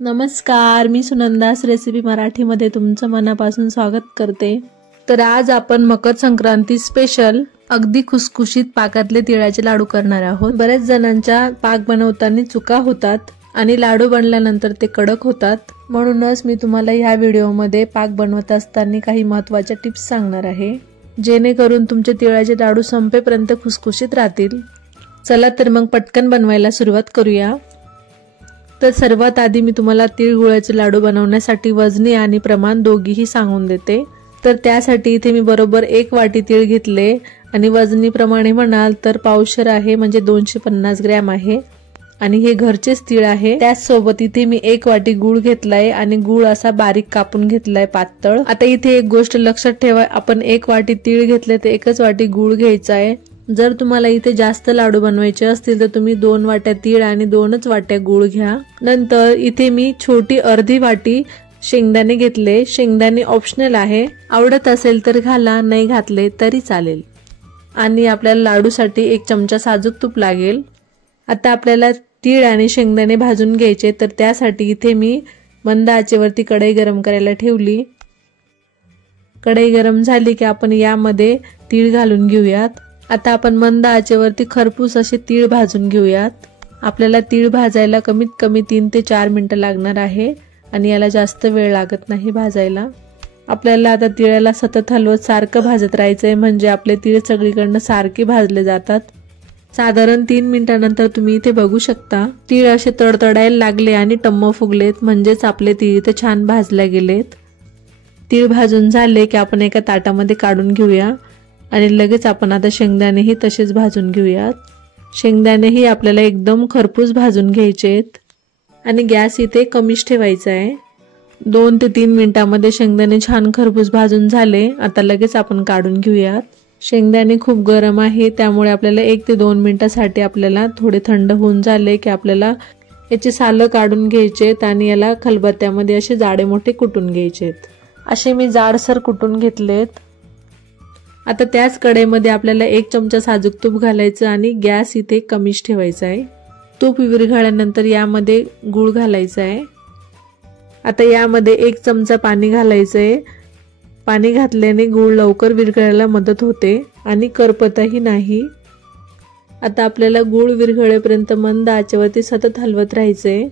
नमस्कार, मी सुनंदास रेसिपी मराठीमध्ये तुमचं मनापासून स्वागत करते। तर आज आपण मकर संक्रांती स्पेशल अगदी खुसखुशीत पाकातले तिळाचे लाडू करणार आहोत। बरेच जणांच्या पाक बनवताना चुका होतात आणि लाडू बनल्यानंतर ते कडक होतात, म्हणूनच मी तुम्हाला ह्या व्हिडिओमध्ये पाक बनवत असताना काही महत्त्वाच्या टिप्स सांगणार आहे, जेणेकरून तुमचे तिळाचे लाडू संपेपर्यंत खुसखुशीत राहतील। चला तर मग पटकन बनवायला सुरुवात करूया। तर सर्वात आधी मी तुम्हाला तीळ गुळाचे लाडू बनवण्यासाठी वजनी आणि प्रमाण दोघीही सांगून देते। तर त्यासाठी इथे मी बरोबर 1 वाटी तीळ घेतले आणि वजनी प्रमाणे म्हणाल तर पावशेर आहे, म्हणजे 250 ग्रॅम आहे आणि हे घरचेच तीळ आहे। त्याच सोबत इथे मी 1 वाटी गूळ घेतलाय आणि गूळ असा बारीक कापून घेतलाय पातळ। आता इथे एक गोष्ट लक्षात ठेवा, आपण 1 वाटी तीळ घेतले तर 1च वाटी गूळ घ्यायचा आहे। जर तुम्हाला इथे जास्त लाडू बनवायचे असतील तर तुम्ही 2 वाट्या तीळ आणि 2च वाट्या गूळ घ्या। नंतर इथे मी छोटी अर्धी वाटी शेंगदाणे घेतले। शेंगदाणे ऑप्शनल आहे, आवडत असेल तर घाला, नाही घातले तरी चालेल। आणि आपल्याला लाडूसाठी 1 चमचा साजूक तूप लागेल। आता आपल्याला तीळ आणि शेंगदाणे भाजून घ्यायचे, तर त्यासाठी इथे मी मंद आचेवरती कढई गरम करायला ठेवली। कढई गरम झाली की आपण यामध्ये तीळ घालून घेऊयात। आता आपण मंद आचेवरती खरपूस असे तीळ भाजून घेऊयात। आपल्याला तीळ भाजायला कमीत कमी 3 ते 4 मिनिटं लागणार आहे आणि याला जास्त वेळ लागत नाही भाजायला। आपल्याला आता तिळाला सतत हलवत सारखं भाजत राहायचंय, म्हणजे आपले तीळ सगळीकडनं सारखे भाजले जातात। साधारण 3 मिनिटांनंतर तुम्ही इथे बघू शकता तीळ असे तडतडायला लागले आणि टम्म फुगलेत, म्हणजेच आपले तीळ इथे छान भाजले गेलेत। तीळ भाजून झाले की आपण एका ताटामध्ये काढून घेऊया आणि लगेच आपण आता शेंगदाणेही तसेच भाजून घेऊयात। शेंगदाणेही आपल्याला एकदम खरपूस भाजून घ्यायचेत आणि गॅस इथे कमीच ठेवायचा आहे। 2 ते 3 मिनिटांमध्ये शेंगदाणे छान खरपूस भाजून झाले। आता लगेच आपण काढून घेऊयात। शेंगदाणे खूप गरम आहे, त्यामुळे आपल्याला 1 ते 2 मिनिटांसाठी आपल्याला थोडे थंड होऊन झाले की आपल्याला याचे सालं काढून घ्यायचेत आणि याला खलबत्त्यामध्ये असे जाडे मोठे कुटून घ्यायचेत। असे मी जाडसर कुटून घेतलेत। आता त्याच कढईमध्ये आपल्याला 1 चमचा साजूक तूप घालायचं आणि गॅस इथे कमीच ठेवायचा आहे। तूप विरघळल्यानंतर यामध्ये गूळ घालायचा आहे। आता यामध्ये 1 चमचा पाणी घालायचं आहे। पाणी घातल्याने गूळ लवकर विरघळायला मदत होते आणि करपतही नाही। आता आपल्याला गूळ विरघळेपर्यंत मंद आचेवरती सतत हलवत राहायचंय।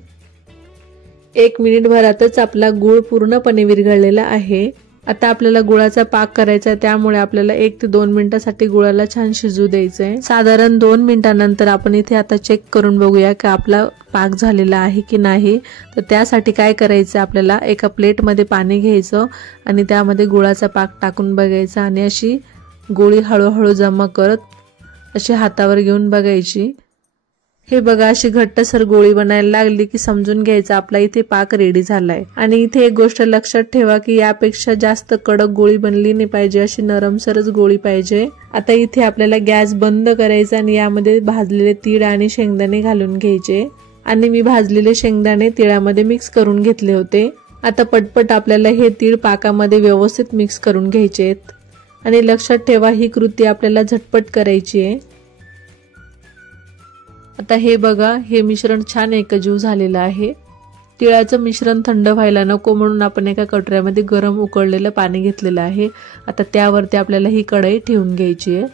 1 मिनिटभरातच आपला गूळ पूर्णपणे विरघळलेला आहे। आता आपल्याला गुळाचा पाक करायचा आहे, त्यामुळे आपल्याला 1 ते 2 मिनिटांसाठी गुळाला छान शिजू द्यायचंय। साधारण 2 मिनिटांनंतर आपण इथे आता चेक करून बघूया की आपला पाक झालेला आहे की नाही। तर त्यासाठी काय करायचं, आपल्याला एका प्लेटमध्ये पाणी घ्यायचं आणि त्यामध्ये गुळाचा पाक टाकून बघायचा आणि अशी गोळी हळूहळू जमा करत अशी हातावर घेऊन बघायची। हे बघा, अशी घट्टसर गोळी बनायला लागली की समजून घ्यायचं आपला इथे पाक रेडी झालाय। आणि इथे एक गोष्ट लक्षात ठेवा की यापेक्षा जास्त कडक गोळी बनली नाही पाहिजे, अशी नरमसरच गोळी पाहिजे। आता इथे आपल्याला गॅस बंद करायचा आणि यामध्ये भाजलेले तीळ आणि शेंगदाणे घालून घ्यायचे आणि मी भाजलेले शेंगदाणे तिळामध्ये मिक्स करून घेतले होते। आता पटपट आपल्याला हे तीळ पाकामध्ये व्यवस्थित मिक्स करून घ्यायचेत आणि लक्षात ठेवा ही कृती आपल्याला झटपट करायची आहे। आता हे बघा, हे मिश्रण छान एकजीव झालेलं आहे। तिळाचं मिश्रण थंड व्हायला नको म्हणून आपण एका कटोऱ्यामध्ये गरम उकळलेलं पाणी घेतलेलं आहे। आता त्यावरती आपल्याला ही कढई ठेवून घ्यायची आहे,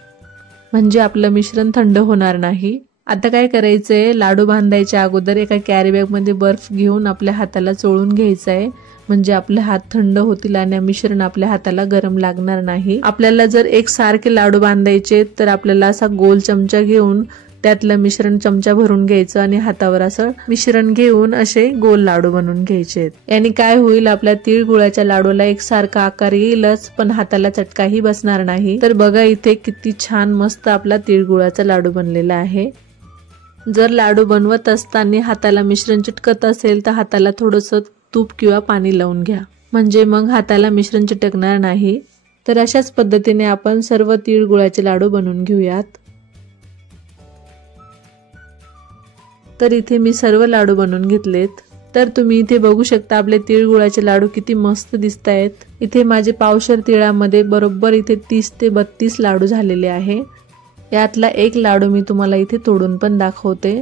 म्हणजे आपलं मिश्रण थंड होणार नाही। आता काय करायचंय, लाडू बांधायच्या अगोदर एका कॅरी बॅग मध्ये बर्फ घेऊन आपल्या हाताला चोळून घ्यायचा आहे, म्हणजे आपले हात थंड होतील आणि मिश्रण आपल्या हाताला गरम लागणार नाही। आपल्याला जर एकसारखे लाडू बांधायचे तर आपल्याला असा गोल चमचा घेऊन त्यातलं मिश्रण चमचा भरून घ्यायचं आणि हातावर असं मिश्रण घेऊन असे गोल लाडू बनवून घ्यायचे। याने काय होईल, आपल्या तीळ गुळाच्या लाडूला एकसारखा आकार येईलच, पण हाताला चटकाही बसणार नाही। तर बघा इथे किती छान मस्त आपला तीळ गुळाचा लाडू बनलेला आहे। जर लाडू बनवत असताना हाताला मिश्रण चिटकत असेल तर हाताला थोडंसं तूप किंवा पाणी लावून घ्या, म्हणजे मग हाताला मिश्रण चिटकणार नाही। तर अशाच पद्धतीने आपण सर्व तीळ गुळाचे लाडू बनवून घेऊयात। तर इथे मी सर्व लाडू बनवून घेतलेत। तर तुम्ही इथे बघू शकता आपले तीळ गुळाचे लाडू किती मस्त दिसतायत। इथे माझे पावशेर तिळामध्ये बरोबर इथे 30 ते 32 लाडू झालेले आहे। यातला एक लाडू मी तुम्हाला इथे तोडून पण दाखवते।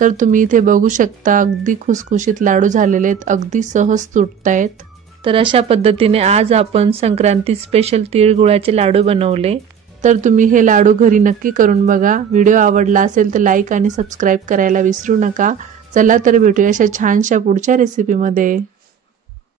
तर तुम्ही इथे बघू शकता अगदी खुसखुशीत लाडू झालेले आहेत, अगदी सहज तुटतायत। तर अशा पद्धतीने आज आपण संक्रांती स्पेशल तीळ गुळाचे लाडू बनवले। तर तुम्ही हे लाडू घरी नक्की करून बघा। व्हिडिओ आवडला असेल तर लाईक आणि सबस्क्राईब करायला विसरू नका। चला तर भेटूया अशा छानशा पुढच्या रेसिपीमध्ये।